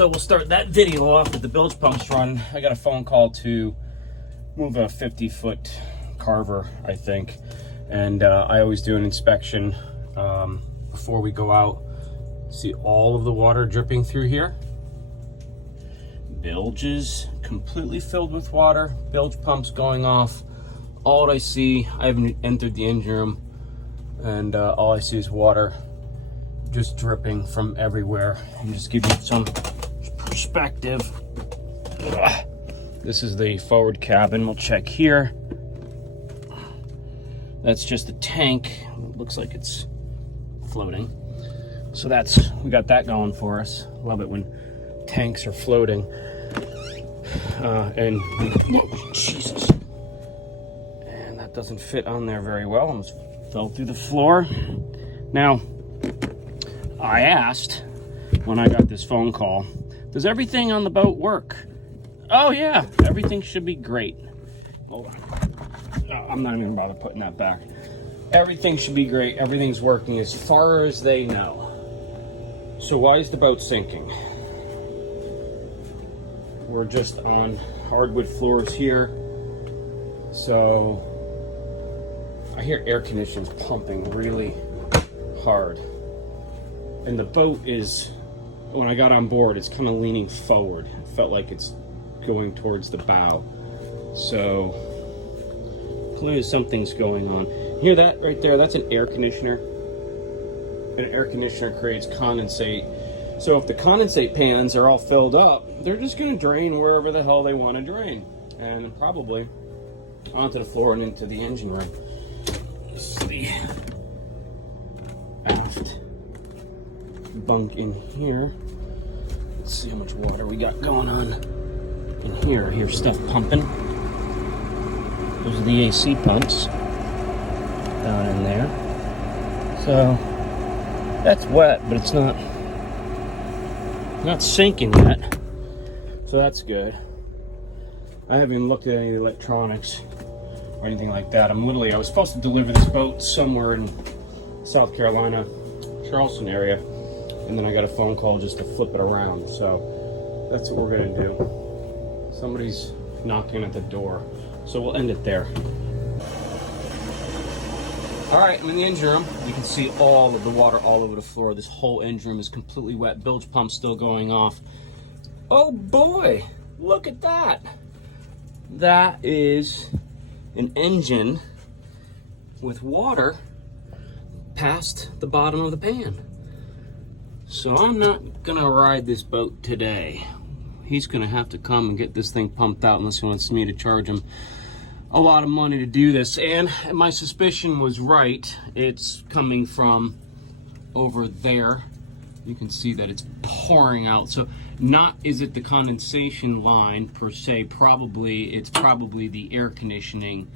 So we'll start that video off with the bilge pumps run. I got a phone call to move a 50-foot carver, I think. And I always do an inspection before we go out. See all of the water dripping through here. Bilge is completely filled with water. Bilge pumps going off. All I see, I haven't entered the engine room, and all I see is water just dripping from everywhere. And just give you some perspective. Ugh. This is the forward cabin. We'll check here. That's just a tank. It looks like it's floating. So we got that going for us. Love it when tanks are floating. Whoa, Jesus. And that doesn't fit on there very well. Almost fell through the floor. Now, I asked when I got this phone call, does everything on the boat work? Oh yeah, everything should be great. Hold on. I'm not even gonna bother putting that back. Everything should be great. Everything's working as far as they know. So why is the boat sinking? We're just on hardwood floors here. So I hear air conditioners pumping really hard. And the boat is, when I got on board, it's kind of leaning forward. It felt like it's going towards the bow. So clearly something's going on. Hear that right there? That's an air conditioner. An air conditioner creates condensate. So if the condensate pans are all filled up, they're just going to drain wherever the hell they want to drain. And probably onto the floor and into the engine room. This is the aft bunk in here. Let's see how much water we got going on in here. I hear stuff pumping. Those are the AC pumps down in there. So that's wet, but it's not sinking yet. So that's good. I haven't even looked at any of the electronics or anything like that. I was supposed to deliver this boat somewhere in South Carolina, Charleston area, and then I got a phone call just to flip it around. So that's what we're gonna do. Somebody's knocking at the door, so we'll end it there. All right, I'm in the engine room. You can see all of the water all over the floor. This whole engine room is completely wet. Bilge pump still going off. Oh boy, look at that. That is an engine with water past the bottom of the pan. So I'm not gonna ride this boat today. He's gonna have to come and get this thing pumped out unless he wants me to charge him a lot of money to do this. And my suspicion was right. It's coming from over there. You can see that it's pouring out. So not is it the condensation line per se, it's probably the air conditioning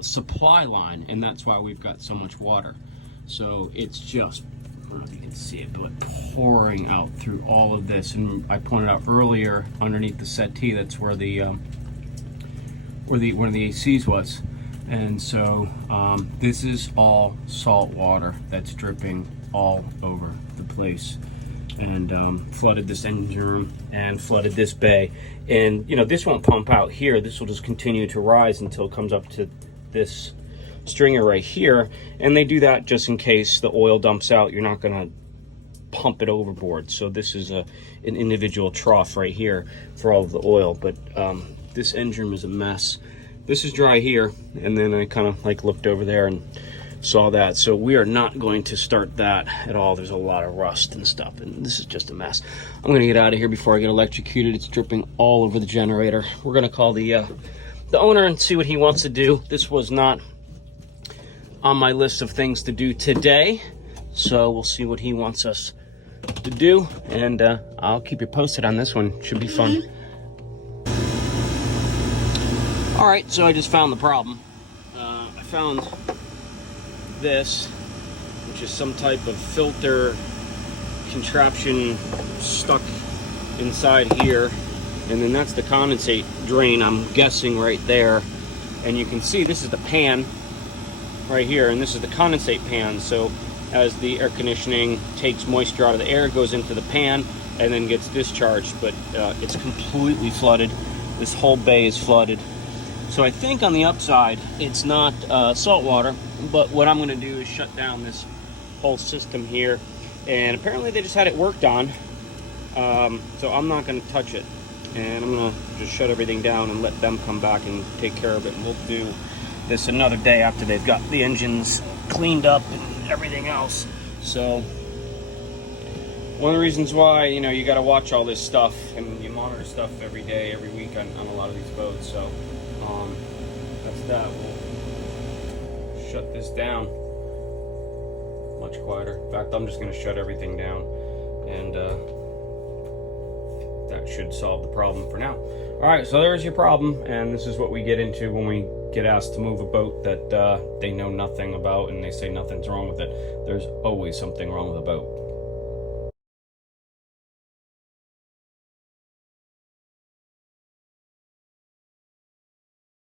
supply line, and that's why we've got so much water. So it's just, I don't know if you can see it, but pouring out through all of this. And I pointed out earlier, underneath the settee, that's where one of the ACs was. And so this is all salt water that's dripping all over the place, and flooded this engine room and flooded this bay. And you know, this won't pump out here. This will just continue to rise until it comes up to this stringer right here. And they do that just in case the oil dumps out. You're not gonna pump it overboard. So this is an individual trough right here for all of the oil. But this engine room is a mess. This is dry here, and then I kind of like looked over there and saw that. So we are not going to start that at all. There's a lot of rust and stuff, and this is just a mess. I'm gonna get out of here before I get electrocuted. It's dripping all over the generator. We're gonna call the owner and see what he wants to do. This was not on my list of things to do today, so we'll see what he wants us to do, and I'll keep you posted on this one. Should be fun. All right, so I just found the problem. I found this, which is some type of filter contraption stuck inside here, and then that's the condensate drain, I'm guessing, right there. And you can see this is the pan right here, and this is the condensate pan. So as the air conditioning takes moisture out of the air, it goes into the pan, and then gets discharged, but it's completely flooded. This whole bay is flooded. So I think on the upside, it's not salt water, but what I'm gonna do is shut down this whole system here. And apparently they just had it worked on. So I'm not gonna touch it. And I'm gonna just shut everything down and let them come back and take care of it. And we'll do this another day after they've got the engines cleaned up and everything else. So one of the reasons why, you know, you got to watch all this stuff and you monitor stuff every day, every week on a lot of these boats. So that's that. We'll shut this down. Much quieter. In fact, I'm just going to shut everything down, and that should solve the problem for now. All right, so there's your problem, and this is what we get into when we get asked to move a boat that they know nothing about and they say nothing's wrong with it. There's always something wrong with a boat.